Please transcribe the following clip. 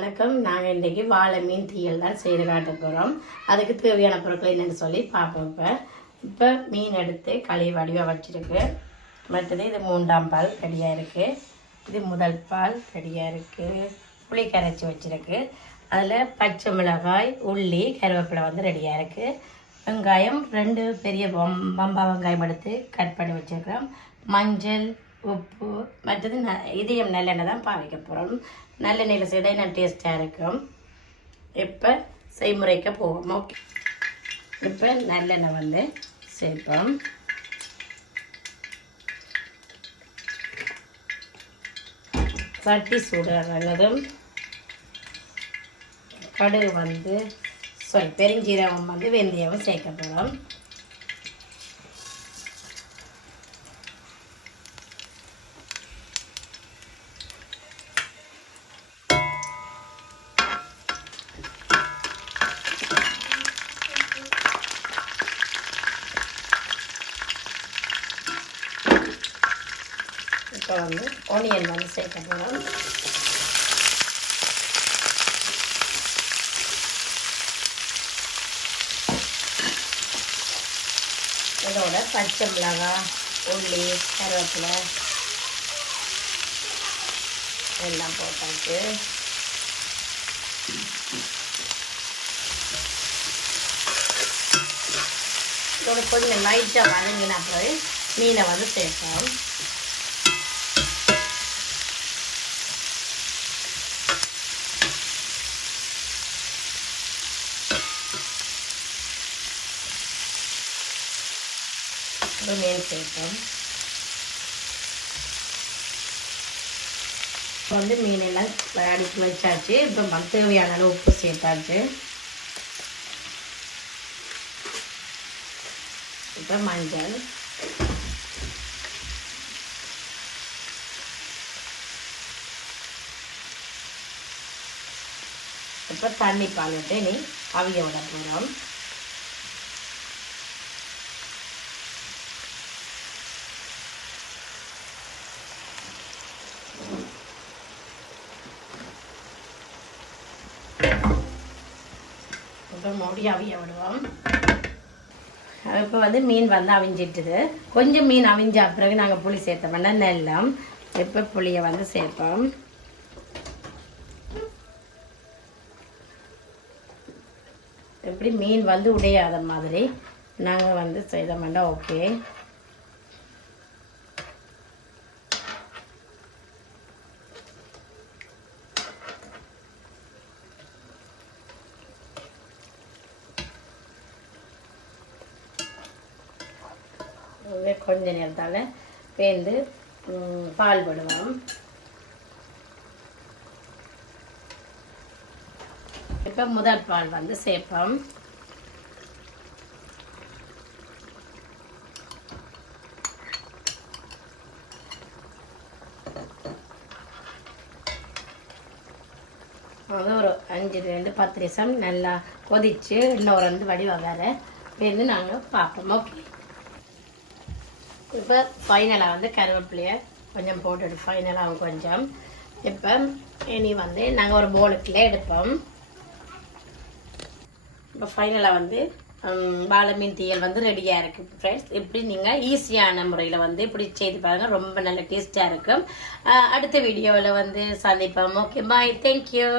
வணக்கம். நாங்கள் இன்றைக்கி வாழை மீன் தீயல் தான் செய்து காட்ட போகிறோம். அதுக்கு தேவையான பொருட்கள் என்னென்னு சொல்லி பார்ப்போம். இப்போ மீன் எடுத்து கழுவி வடிவாக வச்சுருக்கு. மற்றது இது 3ஆம் பால் ரெடியாக இருக்குது. இது முதல் பால் ரெடியாக இருக்குது. புளி கரைச்சி வச்சுருக்கு. அதில் பச்சை மிளகாய், உள்ளி, கருவேப்பிலை வந்து ரெடியாக இருக்குது. வெங்காயம் 2 பெரிய பம்பா வெங்காயம் எடுத்து கட் பண்ணி வச்சுருக்கிறோம். மஞ்சள், உப்பு, மற்றது இதயம் நல்லெண்ணெய் தான் பாவிக்க போகிறோம். நல்லெண்ணெயில் செய்தால் இன்னும் டேஸ்ட்டாக இருக்கும். இப்போ செய்முறைக்கு போவோம். ஓகே, இப்போ நல்லெண்ணெய் வந்து சேர்ப்போம். சட்டி சூடானதும் கடுகு வந்து பெருஞ்சீரகம் வந்து வெந்தயம் சேர்க்க போகிறோம். இப்போ வந்து ஆனியன் வந்து சேர்க்க போகிறோம். இதோட பச்சை மிளகாய், உள்ளி, கருவேப்பிலை எல்லாம் போட்டாச்சு. இதோட கொஞ்சம் லைட்டாக வதங்கின பிறகு மீனை வந்து சேர்ப்போம். மீன் சேர்ப்போம். இப்போ வந்து மீனெல்லாம் அடித்து வச்சாச்சு. இப்போ தேவையான அளவு உப்பு சேர்த்தாச்சு. இப்போ மஞ்சள், இப்போ தண்ணி பால் விட்டு நீ அவிய விட போகிறோம். இப்போ மூடி அவிய விடுவோம். இப்போ வந்து மீன் வந்து அவிஞ்சிட்டுது. கொஞ்சம் மீன் அவிஞ்ச பிறகு நாங்கள் புளி சேர்த்தோம்னா நெல்லம். இப்போ புளியை வந்து சேர்ப்போம். எப்படி மீன் வந்து உடையாத மாதிரி நாங்கள் வந்து செய்தோம்னா ஓகே. கொஞ்ச நேரத்தால் பேர்ந்து பால் விடுவோம். இப்போ முதல் பால் வந்து சேர்ப்போம். அது ஒரு 5-10 நிமிஷம் நல்லா கொதிச்சு இன்னொரு வந்து வடிவாக பேர்ந்து நாங்கள் பார்ப்போம். ஓகே, இப்போ ஃபைனலாக வந்து கருவேப்பிலையை கொஞ்சம் போட்டுட்டு ஃபைனலாக கொஞ்சம் இப்போ இனி வந்து நாங்கள் ஒரு போலுக்குள்ளே எடுப்போம். இப்போ ஃபைனலாக வந்து வாழை மீன் தீயல் வந்து ரெடியாக இருக்குது ஃப்ரெண்ட்ஸ். இப்படி நீங்கள் ஈஸியான முறையில் வந்து இப்படி செய்து பாருங்கள். ரொம்ப நல்ல டேஸ்ட்டாக இருக்கும். அடுத்த வீடியோவில் வந்து சந்திப்போம். ஓகே, பாய், தேங்க்யூ.